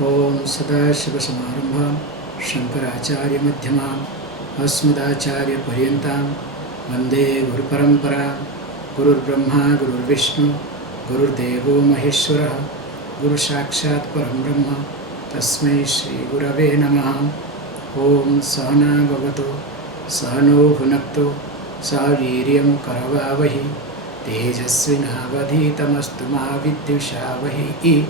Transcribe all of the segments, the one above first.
Om Sadashivasamarambham Shankaracharya Madhyamam Asmadacharya Paryantam Vande Guru Paramparam Guru Brahma Guru Vishnu Guru Devo Maheshwara Guru Sakshat Param Brahma Tasmai Shri Gurave Namaha. Om Sahana Bhavato Sahano Bhunakto Sahaviryam Karavavahi Tejasvinavadhitamastu Mahavidyushavai.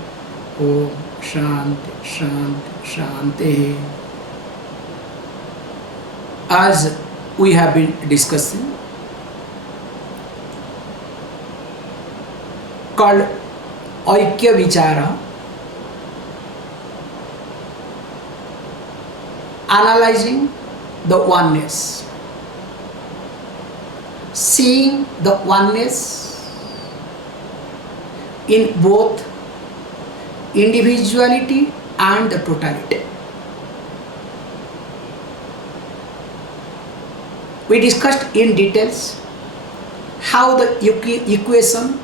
Om Shanti Shanti Shanti. As we have been discussing, called Aikya Vichara, analyzing the oneness, seeing the oneness in both individuality and the totality. We discussed in details how the equation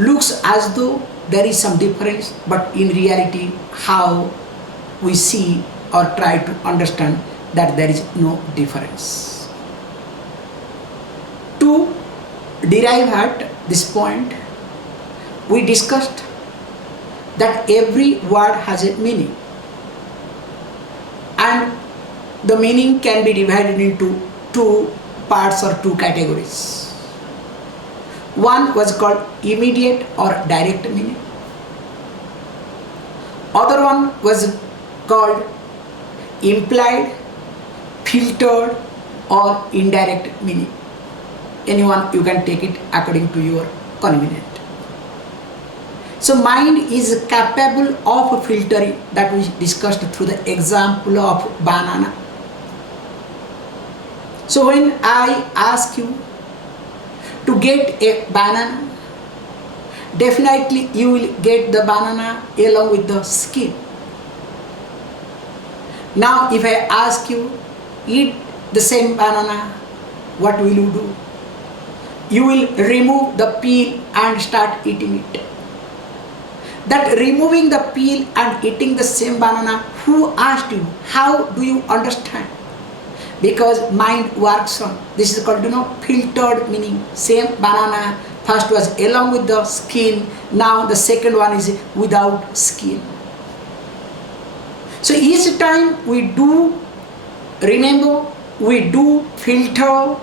looks as though there is some difference, but in reality how we see or try to understand that there is no difference. To derive at this point, we discussed that every word has a meaning, and the meaning can be divided into two parts or two categories. One was called immediate or direct meaning. Other one was called implied, filtered or indirect meaning. Anyone, you can take it according to your convenience. So mind is capable of filtering, that we discussed through the example of banana. So when I ask you to get a banana, definitely you will get the banana along with the skin. Now if I ask you, eat the same banana, what will you do? You will remove the peel and start eating it. That removing the peel and eating the same banana, who asked you? How do you understand? Because mind works on, this is called filtered meaning. Same banana, first was along with the skin, now the second one is without skin. So each time we do remember, we do filter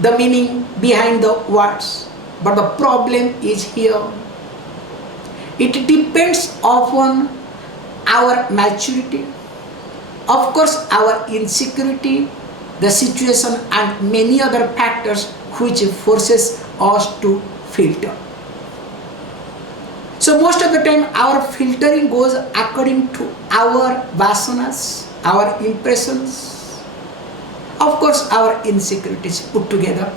the meaning behind the words. But the problem is here. It depends upon our maturity, of course our insecurity, the situation and many other factors which forces us to filter. So most of the time our filtering goes according to our vasanas, our impressions, of course our insecurities put together.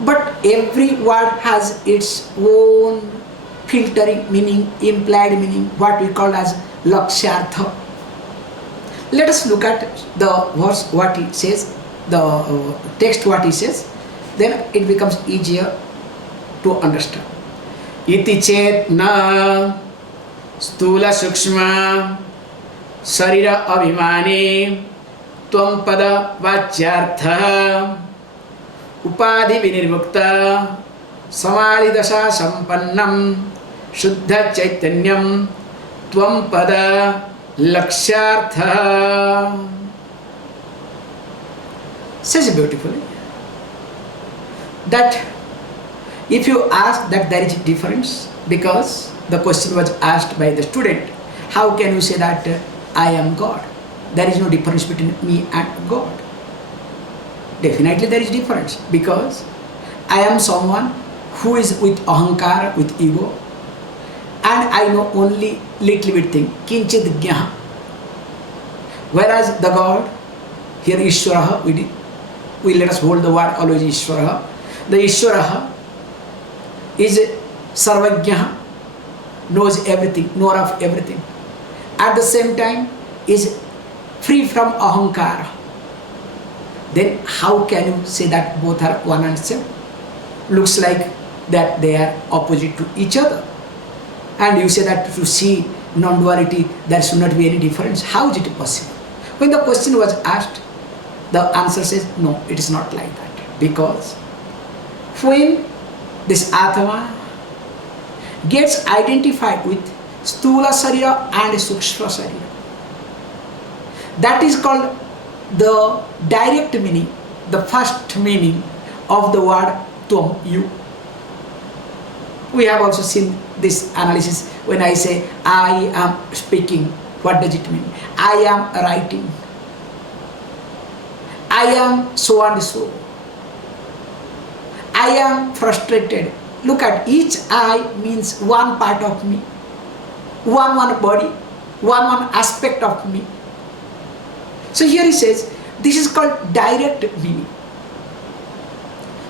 But every word has its own filtering meaning, implied meaning, what we call as lakshyartha. Let us look at the verse, what it says, the text, what it says, then it becomes easier to understand. Iti chet na stula sukshma sarira abhimani tvam pada vachyartha upadhi vinirmukta samadhi dasha sampannam shuddha chaitanyam tvam pada lakshyartha. Says beautifully that if you ask that there is a difference, because the question was asked by the student, how can you say that I am God? There is no difference between me and God. Definitely there is difference, because I am someone who is with ahankara, with ego, and I know only little bit thing, kinchit gyaha. Whereas the God, here Ishwaraha, we let us hold the word always Ishwaraha. The Ishwaraha is Sarvagyaha, knows everything, knower of everything. At the same time is free from ahankara. Then how can you say that both are one and same? Looks like that they are opposite to each other. And you say that to see non-duality, there should not be any difference. How is it possible? When the question was asked, the answer says, no, it is not like that. Because when this Atma gets identified with Stula Sarira and Sukshma Sarira, that is called the direct meaning, the first meaning of the word Tvam, you. We have also seen this analysis when I say I am speaking. What does it mean? I am writing. I am so and so. I am frustrated. Look at each I means one part of me, one body, one aspect of me. So here he says, this is called direct meaning.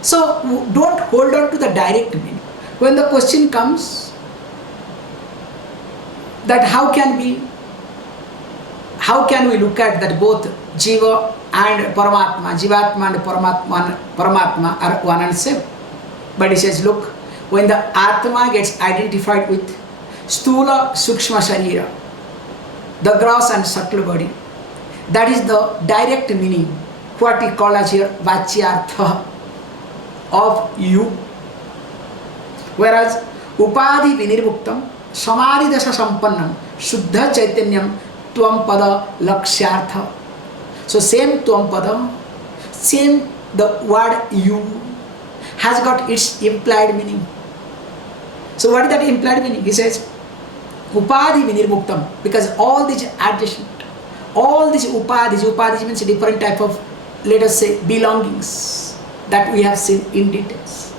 So don't hold on to the direct meaning. When the question comes that how can we look at that both Jiva and Paramatma, Jivatma and Paramatma are one and same. But he says, look, when the Atma gets identified with Stula Sukshma Sharira, the gross and subtle body, that is the direct meaning, what we call as here Vachyartha of you. Whereas Upadhi Vinirmuktam Samadhi Dasa Sampannam Shuddha Chaitanyam Tvam Pada Lakshyartha. So same Tvam Pada, same the word you has got its implied meaning. So what is that implied meaning? He says Upadhi Vinirmuktam, because all these adjacent, all these upadhis means a different type of, let us say, belongings that we have seen in details.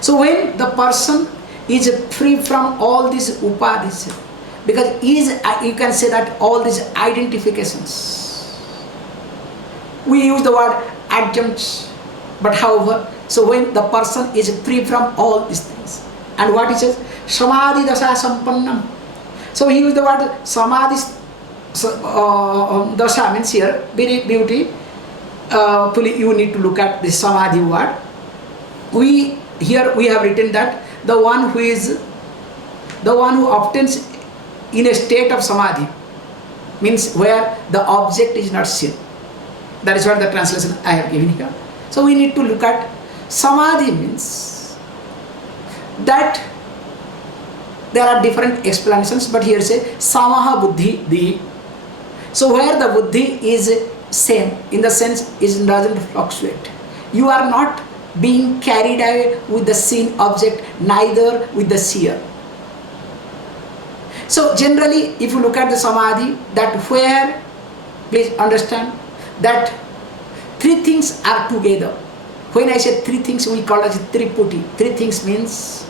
So when the person is free from all these upadhis, because you can say that all these identifications, we use the word adjuncts, but however, so when the person is free from all these things, and what he says, Samadhi Dasa Sampannam. So we use the word Samadhi Dasa means here, very beautifully you need to look at this Samadhi word. Here we have written that the one who obtains in a state of Samadhi means where the object is not seen. That is what the translation I have given here. So we need to look at Samadhi means that there are different explanations, but here say Samaha Buddhi Di. So where the Buddhi is same, in the sense it doesn't fluctuate. You are not being carried away with the seen object, neither with the seer. So generally, if you look at the Samadhi, that where, please understand, that three things are together. When I say three things, we call it Triputi. Three things means,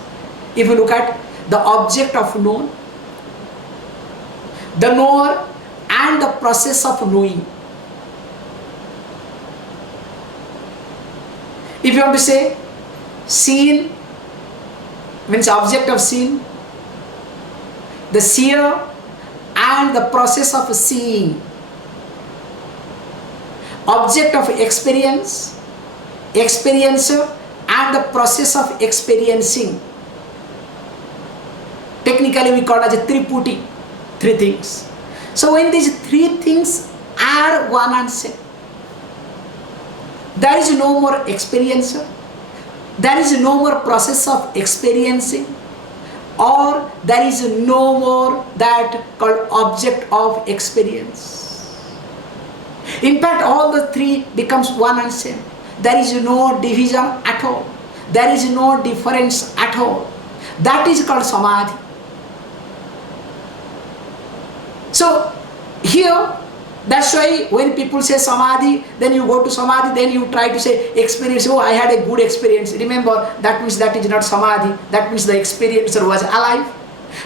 if you look at the object of known, the knower, and the process of knowing. If you want to say seen means object of seen, the seer and the process of seeing, object of experience, experiencer and the process of experiencing. Technically we call it as a Triputi, three things. So when these three things are one and same, there is no more experiencer, there is no more process of experiencing, or there is no more that called object of experience. In fact, all the three becomes one and same. There is no division at all. There is no difference at all. That is called Samadhi. So here, that's why when people say Samadhi, then you go to Samadhi, then you try to say experience, oh I had a good experience. Remember, that means that is not Samadhi, that means the experiencer was alive.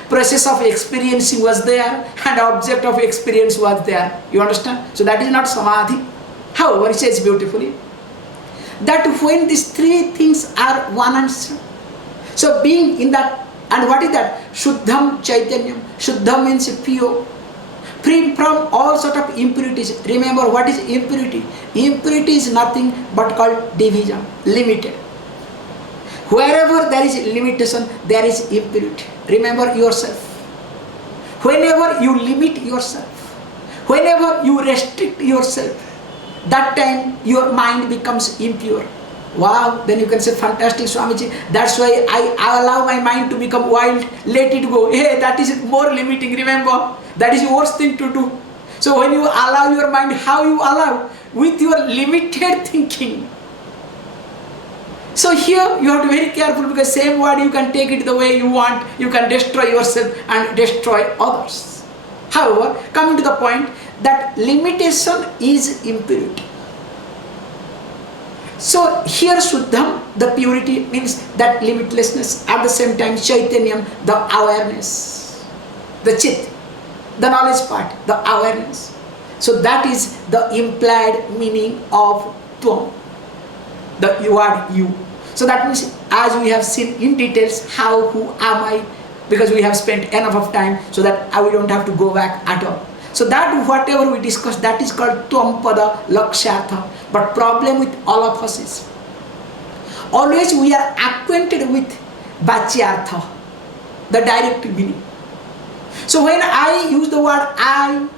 Process of experiencing was there and object of experience was there. You understand? So that is not Samadhi. However, it says beautifully that when these three things are one and same, so being in that, and what is that? Shuddham Chaitanyam. Shuddham means pure, free from all sort of impurities. Remember, what is impurity? Impurity is nothing but called division, limited. Wherever there is limitation, there is impurity. Remember yourself. whenever you limit yourself, whenever you restrict yourself, that time your mind becomes impure. Wow, then you can say, fantastic Swamiji, that's why I allow my mind to become wild, let it go. Hey, that is more limiting, remember, that is the worst thing to do. So when you allow your mind, how you allow? With your limited thinking. So here you have to be very careful, because same word you can take it the way you want, you can destroy yourself and destroy others. However, coming to the point that limitation is impurity. So here Shuddham, the purity, means that limitlessness, at the same time Chaitanyam, the awareness, the Chit, the knowledge part, the awareness. So that is the implied meaning of Tvam, the you are you. So that means, as we have seen in details, how, who am I, because we have spent enough of time, so that we don't have to go back at all. So that whatever we discussed, that is called Tvam Pada Lakshyartha. But problem with all of us is, always we are acquainted with Vachyartha, the direct meaning. So when I use the word I,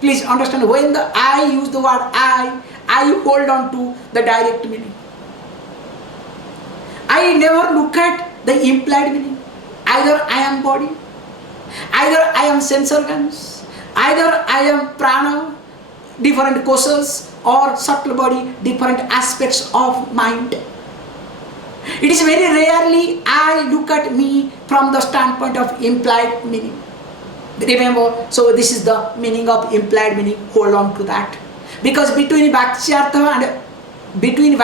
please understand, when I use the word I hold on to the direct meaning. I never look at the implied meaning. Either I am body, either I am sense organs, either I am prana, different koshas, or subtle body, different aspects of mind. It is very rarely I look at me from the standpoint of implied meaning. Remember, so this is the meaning of implied meaning, hold on to that. Because between Vachyartha and between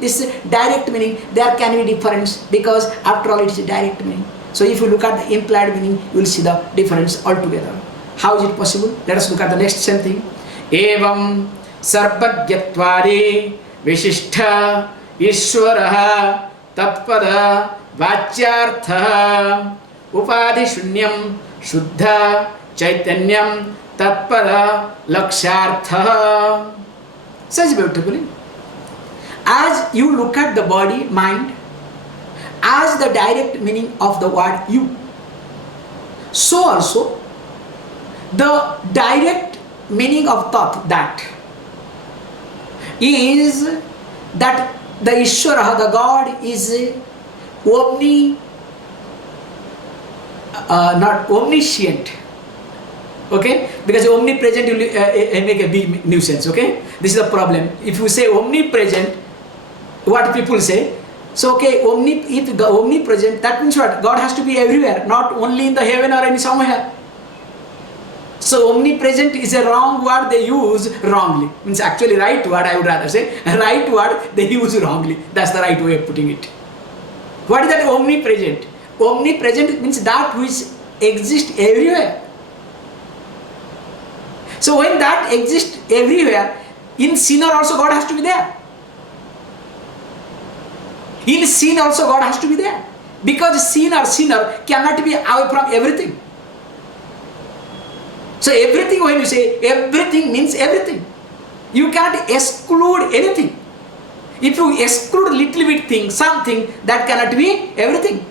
this direct meaning, there can be difference, because after all it is a direct meaning. So if you look at the implied meaning, you will see the difference altogether. How is it possible? Let us look at the next same thing. Evam sarvajyatvari vishishta ishvaraha tatpada vachyartha upadhi shunyam shuddha chaitanyam tatpada lakshyartha. Such beautifully. As you look at the body, mind, as the direct meaning of the word you, so also the direct meaning of thought, that is that the Ishvara, the God, is not omniscient. Okay, because omnipresent will make a big nuisance. Okay, this is the problem. If you say omnipresent, what people say? So okay, if the omnipresent, that means what? God has to be everywhere, not only in the heaven or any somewhere. So omnipresent is a wrong word they use wrongly. Means actually right word, I would rather say. Right word they use wrongly. That's the right way of putting it. What is that omnipresent? Omnipresent means that which exists everywhere. So when that exists everywhere, in sinner also God has to be there. In sin also God has to be there. Because sinner cannot be away from everything. So everything, when you say everything, means everything. You can't exclude anything. If you exclude little bit thing, something, that cannot be everything.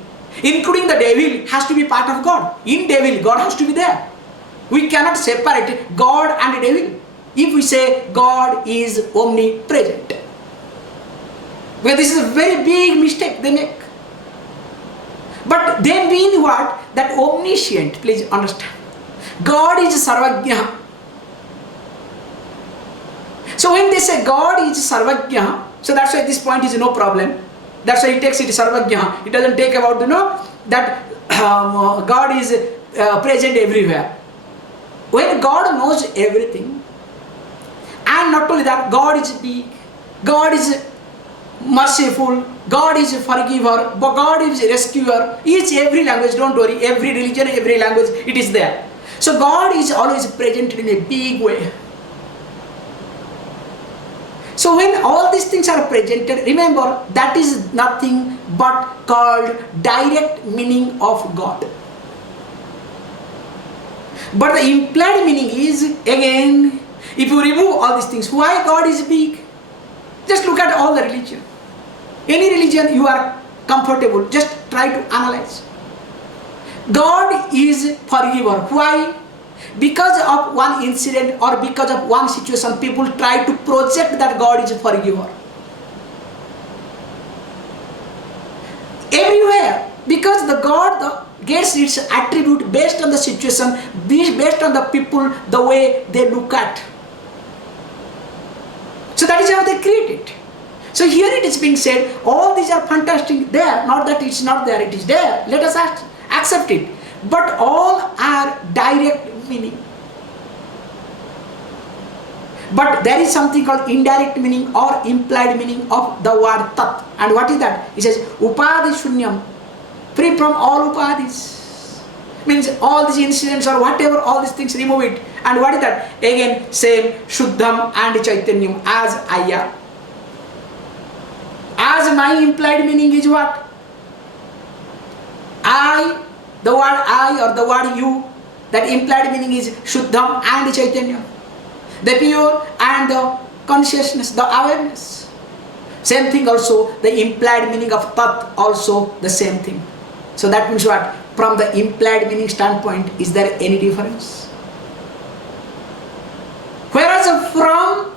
Including the devil has to be part of God. In devil, God has to be there. We cannot separate God and devil if we say God is omnipresent. Well, this is a very big mistake they make. But they mean what? That omniscient, please understand. God is Sarvajna. So when they say God is Sarvajna, so that's why this point is no problem. That's why he takes it Sarvajna. It doesn't take about, that God is present everywhere. When God knows everything, and not only that, God is big, God is merciful, God is a forgiver, but God is a rescuer. Every language, don't worry, every religion, every language, it is there. So God is always present in a big way. So when all these things are presented, remember, that is nothing but called direct meaning of God. But the implied meaning is, again, if you remove all these things, why God is big? Just look at all the religion. Any religion you are comfortable, just try to analyze. God is forgiver. Why? Because of one incident or because of one situation, people try to project that God is a forgiver. Everywhere. Because the God gets its attribute based on the situation, based on the people, the way they look at. So that is how they create it. So here it is being said, all these are fantastic there, not that it's not there, it is there. Let us accept it. But all are direct meaning. But there is something called indirect meaning or implied meaning of the word tat. And what is that? It says upadhi shunyam, free from all upadhis. Means all these incidents or whatever, all these things, remove it. And what is that? Again, same Shuddham and Chaitanyam as I am. As my implied meaning is what? I, the word I or the word you, that implied meaning is Shuddham and Chaitanya. The pure and the consciousness, the awareness. Same thing also, the implied meaning of Tat also the same thing. So that means what? From the implied meaning standpoint, is there any difference? Whereas from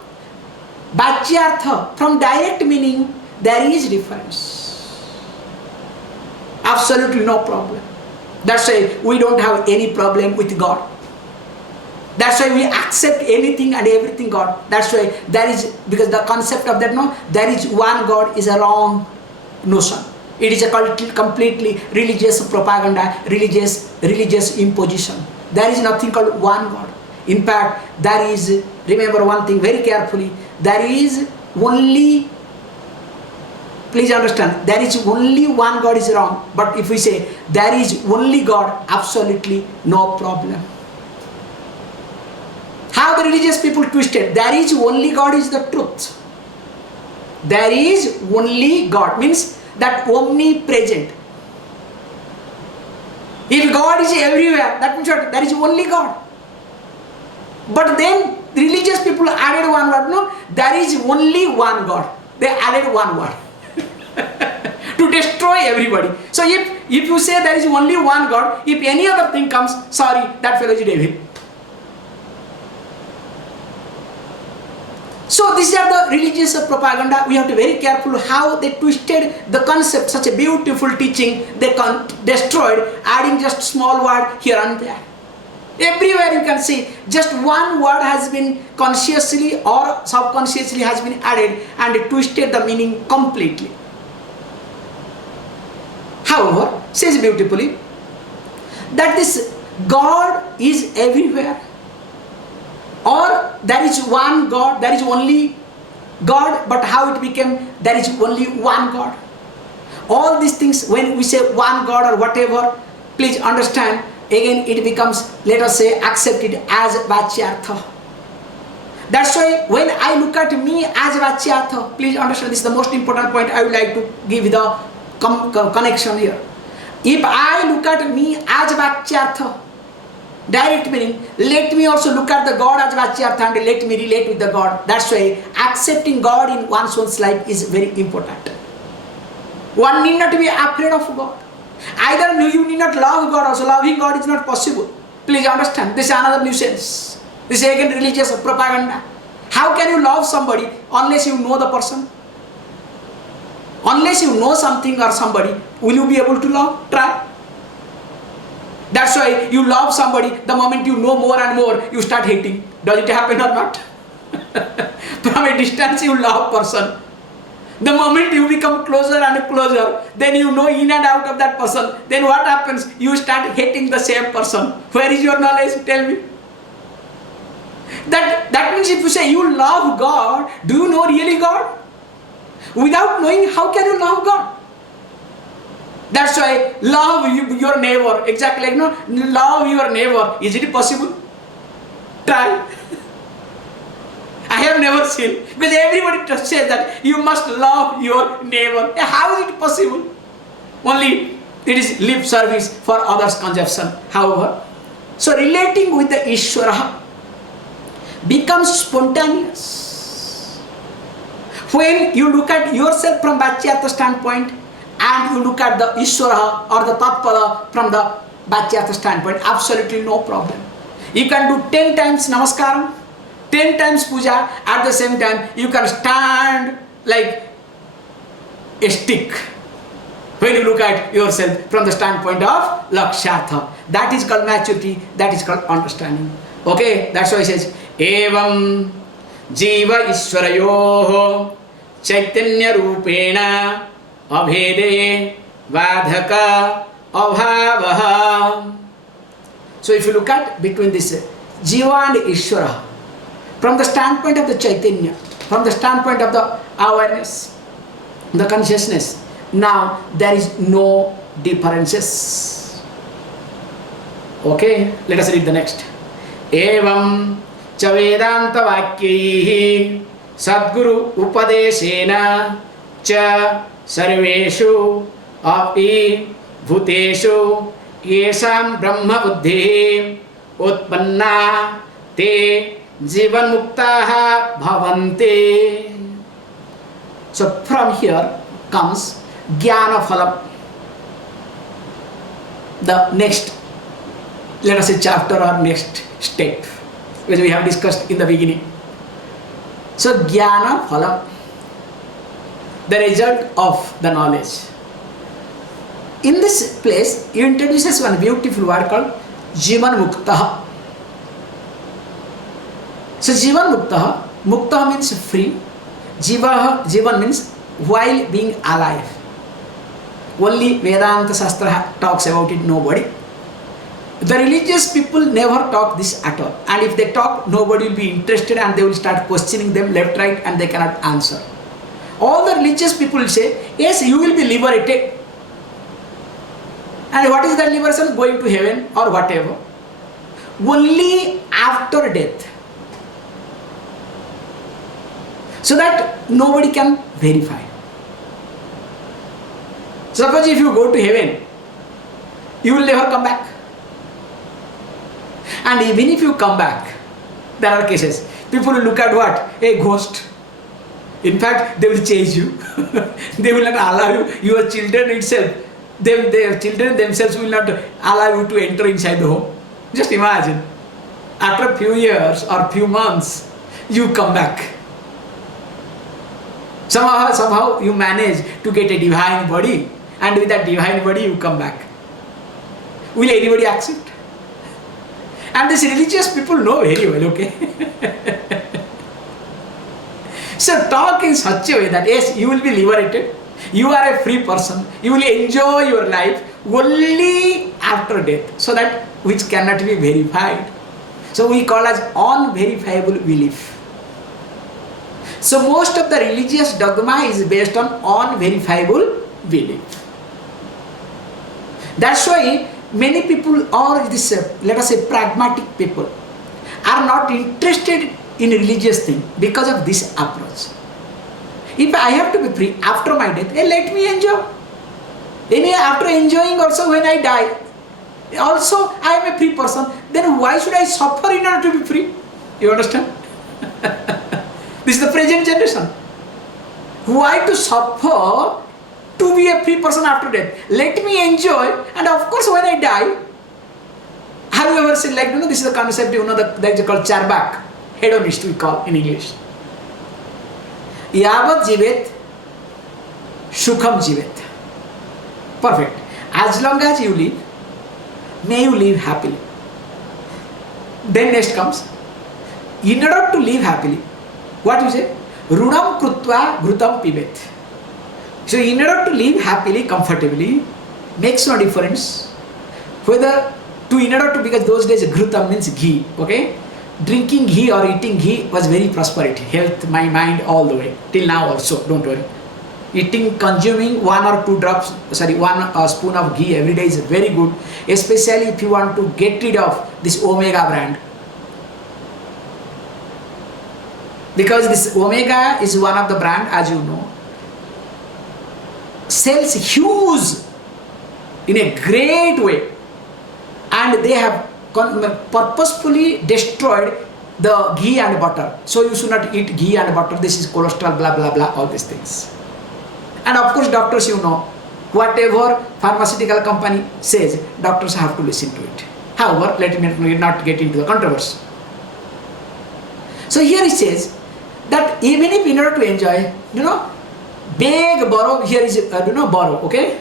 Bhakyartha, from direct meaning, there is difference. Absolutely no problem. That's why we don't have any problem with God. That's why we accept anything and everything God. That's why there is, because the concept of that, no, there is one God is a wrong notion. It is a completely religious propaganda, religious imposition. There is nothing called one God. In fact, there is, remember one thing very carefully, there is only, please understand, there is only one God is wrong. But if we say there is only God, absolutely no problem. How the religious people twisted, there is only God is the truth. There is only God, means that omnipresent. If God is everywhere, that means what? There is only God. But then religious people added one word, no, there is only one God. They added one word to destroy everybody. So if you say there is only one God, if any other thing comes, sorry, that fellow is devil. So these are the religious propaganda. We have to be very careful how they twisted the concept, such a beautiful teaching, they destroyed, adding just small word here and there. Everywhere you can see, just one word has been consciously or subconsciously has been added and twisted the meaning completely. However, says beautifully, that this God is everywhere. Or there is one God, there is only God, but how it became, there is only one God. All these things, when we say one God or whatever, please understand, again it becomes, let us say, accepted as Vachyartha. That's why when I look at me as Vachyartha, please understand, this is the most important point I would like to give the connection here. If I look at me as Vachyartha, direct meaning, let me also look at the God as Vachyartha and let me relate with the God. That's why accepting God in one's own life is very important. One need not be afraid of God. Either you need not love God, also loving God is not possible. Please understand, this is another nuisance. This is again religious propaganda. How can you love somebody unless you know the person? Unless you know something or somebody, will you be able to love? Try. That's why you love somebody, the moment you know more and more, you start hating. Does it happen or not? From a distance you love person. The moment you become closer and closer, then you know in and out of that person. Then what happens? You start hating the same person. Where is your knowledge? Tell me. That means if you say you love God, do you know really God? Without knowing, how can you love God? That's why love your neighbor, exactly like, no, love your neighbor. Is it possible? Try. I have never seen, because everybody just says that you must love your neighbor. How is it possible? Only it is lip service for others' consumption. However, so relating with the Ishvara becomes spontaneous. When you look at yourself from Vachyartha standpoint, and you look at the Ishvara or the Tattva from the Vachyartha standpoint, absolutely no problem. You can do 10 times namaskaram, 10 times puja, at the same time you can stand like a stick when you look at yourself from the standpoint of lakshyartha. That is called maturity, that is called understanding. Okay, that's why it says, evam jiva ishwarayoho chaitanya rupena abhede vadhaka abhavaha. So if you look at between this jiva and Ishvara, from the standpoint of the Chaitanya, from the standpoint of the awareness, the consciousness, now there is no differences. Okay, let us read the next. Evam cha Vedanta vakyaihi sadguru upadeshena cha sarveshu api bhuteshu yesam brahma buddhi utpanna te jivan muktaha bhavante. So from here comes jnana phalam, the next, let us say, chapter or next step which we have discussed in the beginning. So jnana phalam, the result of the knowledge. In this place, he introduces one beautiful word called Jivan Muktaha. So Jivan Muktaha, Muktaha means free, Jivan means while being alive. Only Vedanta Shastra talks about it, nobody. The religious people never talk this at all. And if they talk, nobody will be interested and they will start questioning them left, right, and they cannot answer. All the religious people will say, yes, you will be liberated. And what is that liberation? Going to heaven or whatever. Only after death. So that nobody can verify. Suppose if you go to heaven, you will never come back. And even if you come back, there are cases. People will look at what? A ghost. In fact, they will chase you. They will not allow you. Your children itself, their children themselves will not allow you to enter inside the home. Just imagine. After a few years or few months, you come back. Somehow you manage to get a divine body, and with that divine body you come back. Will anybody accept? And these religious people know very well, okay? So talk in such a way that yes, you will be liberated, you are a free person, you will enjoy your life only after death, so that which cannot be verified. So we call as unverifiable belief. So most of the religious dogma is based on unverifiable belief. That's why many people are this, let us say, pragmatic people are not interested in religious thing because of this approach. If I have to be free after my death, let me enjoy. Anyway, after enjoying also when I die, also I am a free person, then why should I suffer in order to be free? You understand? This is the present generation. Why to suffer to be a free person after death? Let me enjoy, and of course when I die, have you ever seen, like, this is the concept, that is called charbak, hedonist we call in English. Yavat jivet, sukham jivet. Perfect. As long as you live, may you live happily. Then next comes, in order to live happily, what you say? Runam krutva ghrutam pibet. So in order to live happily, comfortably, makes no difference whether in order to, because those days ghrutam means ghee, okay? Drinking ghee or eating ghee was very prosperity, health, my mind, all the way, till now also, don't worry. Consuming 1 or 2 drops, one spoon of ghee every day is very good, especially if you want to get rid of this Omega brand. Because this Omega is one of the brand, as you know, sells huge in a great way, and they have purposefully destroyed the ghee and butter. So you should not eat ghee and butter, this is cholesterol, blah blah blah, all these things. And of course doctors, Whatever pharmaceutical company says, doctors have to listen to it. However, let me not get into the controversy. So here it says that even if in order to enjoy, beg, borrow, here is, borrow, okay?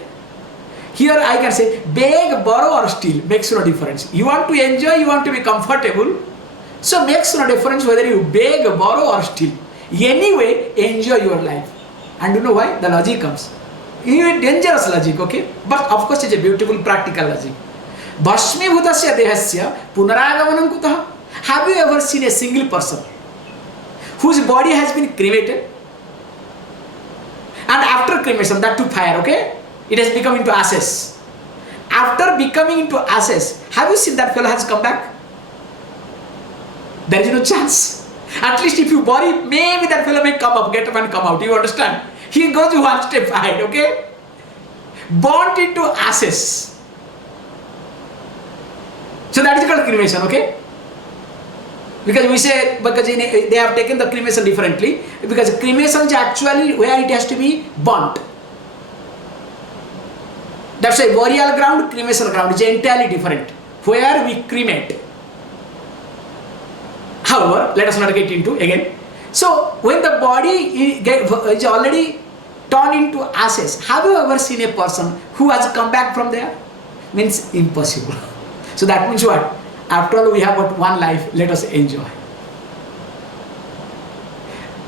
Here I can say beg, borrow or steal, makes no difference. You want to enjoy, you want to be comfortable, so makes no difference whether you beg, borrow or steal. Anyway, enjoy your life. And you know why? The logic comes. Dangerous logic, okay? But of course it's a beautiful practical logic. Bhashmibhutasya dehasya punaragamanam kutah. Have you ever seen a single person whose body has been cremated? And after cremation, that took fire, okay? It has become into ashes. After becoming into ashes, have you seen that fellow has come back? There is no chance. At least if you bury, maybe that fellow may come up, get up and come out. You understand? He goes one step ahead, okay? Burnt into ashes. So that is called cremation, okay? Because we say, because they have taken the cremation differently. Because cremation is actually where it has to be burnt. That's why burial ground, cremation ground is entirely different. Where we cremate. However, let us not get into again. So, when the body is already turned into ashes, have you ever seen a person who has come back from there? Means impossible. So that means what? After all, we have got one life, let us enjoy.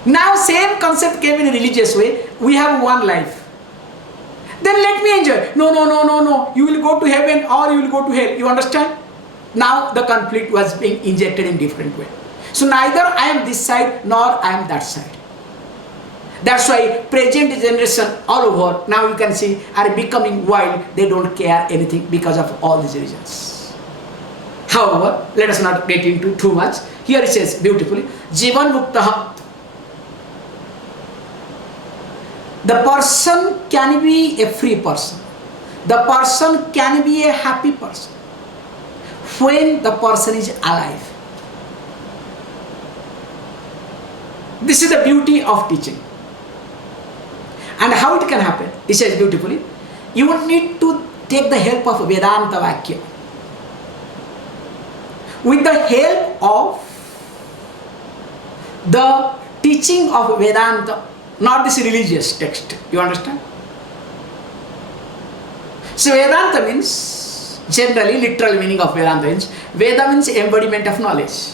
Now, same concept came in a religious way. We have one life. Then let me enjoy. No. You will go to heaven or you will go to hell. You understand? Now the conflict was being injected in different way. So neither I am this side nor I am that side. That's why present generation all over, now you can see, are becoming wild. They don't care anything because of all these reasons. However, let us not get into too much. Here it says beautifully, Jivan Muktaha. The person can be a free person. The person can be a happy person when the person is alive. This is the beauty of teaching. And how it can happen? It says beautifully, you would need to take the help of Vedanta Vakya. With the help of the teaching of Vedanta, not this religious text. You understand? So Vedanta means, generally, literal meaning of Vedanta means, Veda means embodiment of knowledge,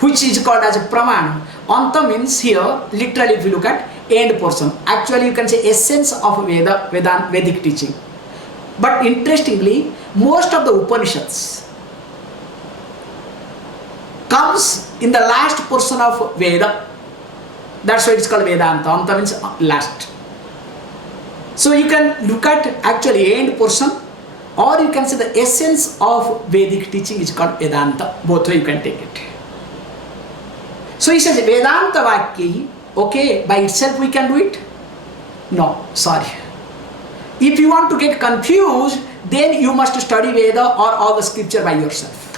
which is called as a pramana. Anta means here, literally if you look at end portion. Actually you can say essence of Vedic teaching. But interestingly, most of the Upanishads comes in the last portion of Veda. That's why it's called Vedanta. Anta means last. So you can look at actually end portion, or you can say the essence of Vedic teaching is called Vedanta. Both way you can take it. So he says Vedanta Vakya, okay, by itself we can do it? No, sorry. If you want to get confused, then you must study Veda or all the scripture by yourself.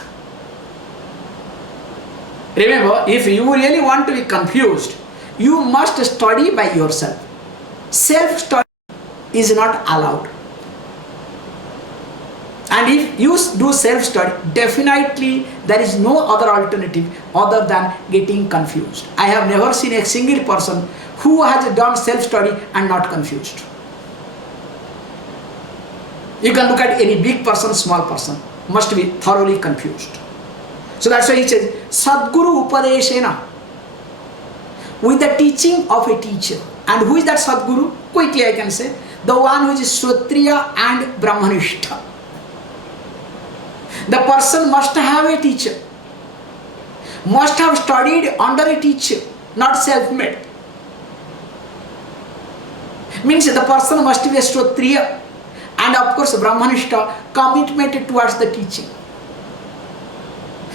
Remember, if you really want to be confused, you must study by yourself. Self-study is not allowed. And if you do self-study, definitely there is no other alternative other than getting confused. I have never seen a single person who has done self-study and not confused. You can look at any big person, small person, must be thoroughly confused. So that's why he says, Sadguru Upadeshena, with the teaching of a teacher. And who is that Sadguru? Quickly I can say, the one who is Shrotriya and Brahmanishta. The person must have a teacher, must have studied under a teacher, not self-made. Means the person must be a Shrotriya and of course Brahmanishta, commitment towards the teaching.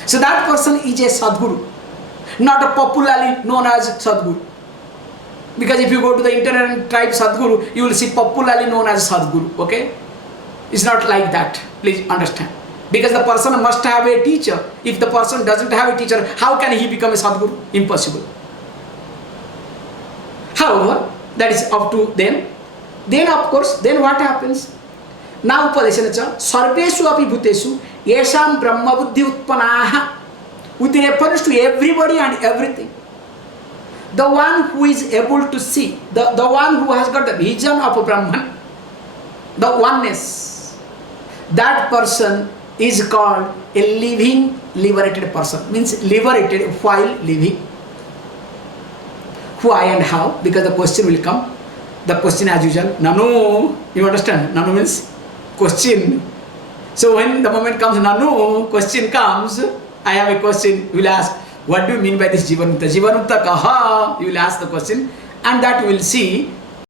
So that person is a Sadguru, not a popularly known as Sadguru. Because if you go to the internet and type Sadguru, you will see popularly known as Sadguru, okay? It's not like that, please understand. Because the person must have a teacher. If the person doesn't have a teacher, how can he become a Sadguru? Impossible. However, that is up to them. Then of course, then what happens? Now Upadeshana cha sarveshu api bhuteshu yesham brahma buddhi utpanaha, with reference to everybody and everything. The one who is able to see, the one who has got the vision of a Brahman, the oneness, that person is called a living, liberated person. Means liberated while living. Why and how? Because the question will come. The question as usual, Nanu, you understand? Nanu means question. So when the moment comes, Nanu, question comes, I have a question, you will ask, what do you mean by this Jivanmukta? Jivanmukta kaha? You will ask the question, and that you will see